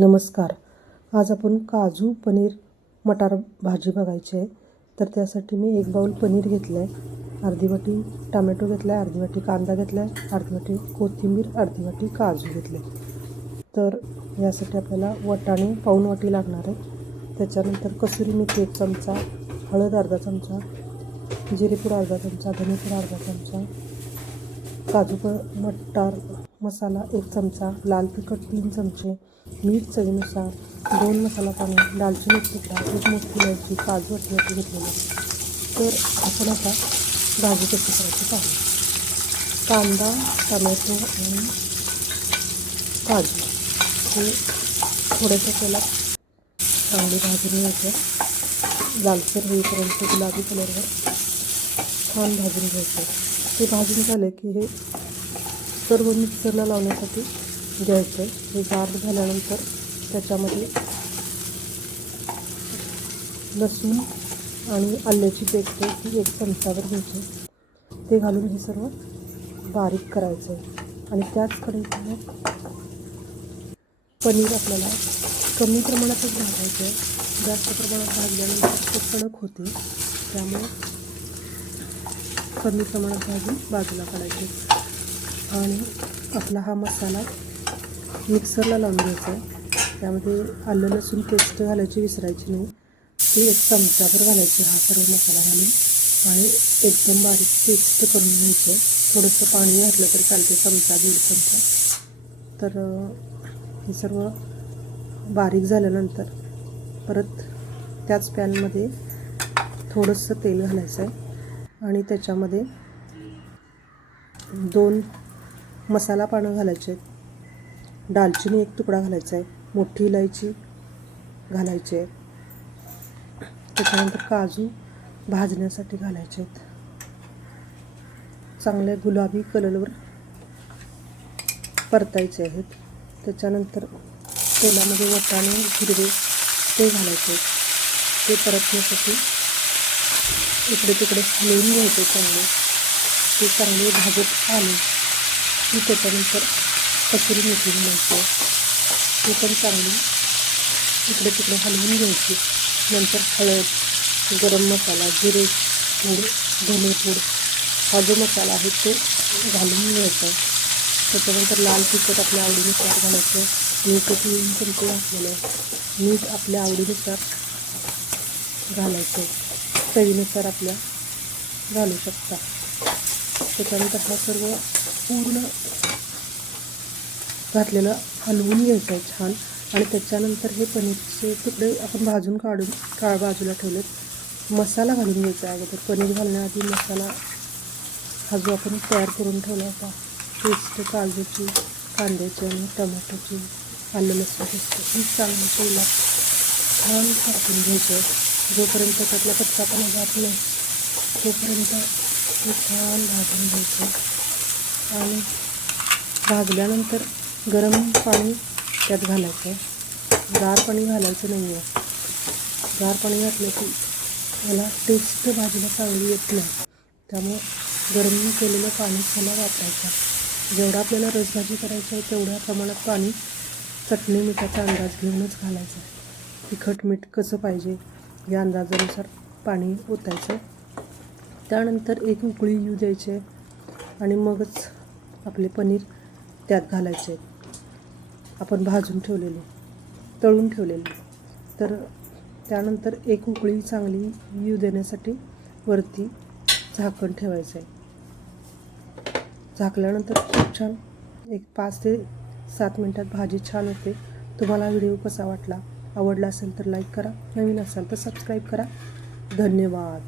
नमस्कार. आज आपण काजू पनीर मटार भाजी बघायची आहे. तर त्यासाठी मी एक बाऊल पनीर घेतलं आहे अर्धी वाटी टमॅटो घेतला आहे अर्धी वाटी कांदा घेतला आहे अर्धी वाटी कोथिंबीर अर्धी वाटी काजू घेतले तर यासाठी आपल्याला वटाणे पाऊण वाटी लागणार आहे. त्याच्यानंतर कसुरी मेथी एक चमचा हळद अर्धा चमचा जिरेपूड अर्धा चमचा धनेपूड अर्धा चमचा काजू प मटार मसाला एक चमचा लाल तिखट तीन चमचे मीठ चवीनुसार दोन मसाला पाणी दालचिनी तुकडा एक मोठी इलायची काजू असल्याचं घेतलेलं तर आपण आता भाजी कशी करायची पाहू कांदा टमॅटो आणि काजू हे थोड्याशा त्याला चांगली भाजून घ्यायचं लालसर होईपर्यंत गुलाबी कलरवर छान भाजून घ्यायचं. ते भाजून झालं की हे सर्व मिक्सरला लावण्यासाठी घ्यायचं. हे गार झाल्यानंतर त्याच्यामध्ये लसूण आणि आल्याची पेस्ट ही एक चमचावर घ्यायची. ते घालून हे सर्व बारीक करायचं आणि त्याच कढईमध्ये पनीर आपल्याला कमी प्रमाणातच भाजायचं आहे. जास्त प्रमाणात भाजल्यानंतर ते कडक होते. त्यामुळे कमी प्रमाणात भाजून बाजूला काढायचे. आणि आपला हा मसाला मिक्सरला लावून घ्यायचं आहे. त्यामध्ये आलं लसूण पेस्ट घालायची विसरायची नाही. ती एक चमचाभर घालायची हा सर्व मसाला घालून. आणि एकदम बारीक पेस्ट करून घ्यायचं. थोडंसं पाणी घातलं तर चालते चमचा दीड चमचा. तर हे सर्व बारीक झाल्यानंतर परत त्याच पॅनमध्ये थोडंसं तेल घालायचं आहे. आणि त्याच्यामध्ये दोन मसाला पानं घालायचे आहेत. दालचिनी एक तुकडा घालायचा आहे. मोठी इलायची घालायची आहे. त्याच्यानंतर काजू भाजण्यासाठी घालायचे आहेत. चांगल्या गुलाबी कलरवर परतायचे आहेत. त्याच्यानंतर तेलामध्ये वटाणे हिरवे ते घालायचे आहेत. ते परतण्यासाठी इकडे तिकडे हलवून घ्यायचे चांगले. ते चांगले भाजत आले की त्याच्यानंतर कसुरी मेथी घालायची ती पण चांगली. इकडे तिकडे हलवून घ्यायची. नंतर हळद गरम मसाला जिरे पूड धने पूड. हा जो मसाला आहे तो घालून घ्यायचा. त्याच्यानंतर लाल तिखट आपल्या आवडीनुसार घालायचं. मीठ तीन चमचे घातलेलं मीठ आपल्या आवडीनुसार घालायचं. चवीनुसार आपल्या घालू शकता. त्याच्यानंतर हा सर्व पूर्ण घातलेलं हलवून घ्यायचं आहे छान. आणि त्याच्यानंतर हे पनीरचे तुकडे आपण भाजून काढून काळ बाजूला ठेवलेत. मसाला घालून घ्यायचा आहे अगोदर. पनीर घालण्याआधी मसाला हा जो आपण तयार करून ठेवला होता पेस्ट काजूची कांद्याची आणि टमाटोची आलं लसूण पेस्ट ही चांगली तेला छान परतून घ्यायचं जोपर्यंत त्यातला कच्चापणा जात नाही तोपर्यंत हे छान भाजून घ्यायचं आणि भाजल्यानंतर गरम पाणी त्यात घालायचं. आहे गार पाणी घालायचं नाही आहे गार पाणी घातलं की त्याला टेस्ट भाजीला चांगली येत नाही. त्यामुळं गरम केलेलं पाणी त्याला वापरायचं. जेवढा आपल्याला रसभाजी करायची आहे तेवढ्या प्रमाणात पाणी चटणी मिठाचा अंदाज घेऊनच घालायचा. आहे तिखट मीठ कसं पाहिजे या अंदाजानुसार पाणी ओतायचं. त्यानंतर एक उकळी येऊ द्यायची आणि मगच आपले पनीर त्यात घालायचे. आपण भाजून ठेवलेले तळून ठेवलेले. तर त्यानंतर एक उकळी चांगली येऊ देण्यासाठी वरती झाकण ठेवायचं आहे. झाकल्यानंतर खूप छान एक पाच ते सात मिनटात भाजी छान होते. तुम्हाला व्हिडिओ कसा वाटला आवडला असेल तर लाईक करा नवीन असाल तर सबस्क्राईब करा. धन्यवाद.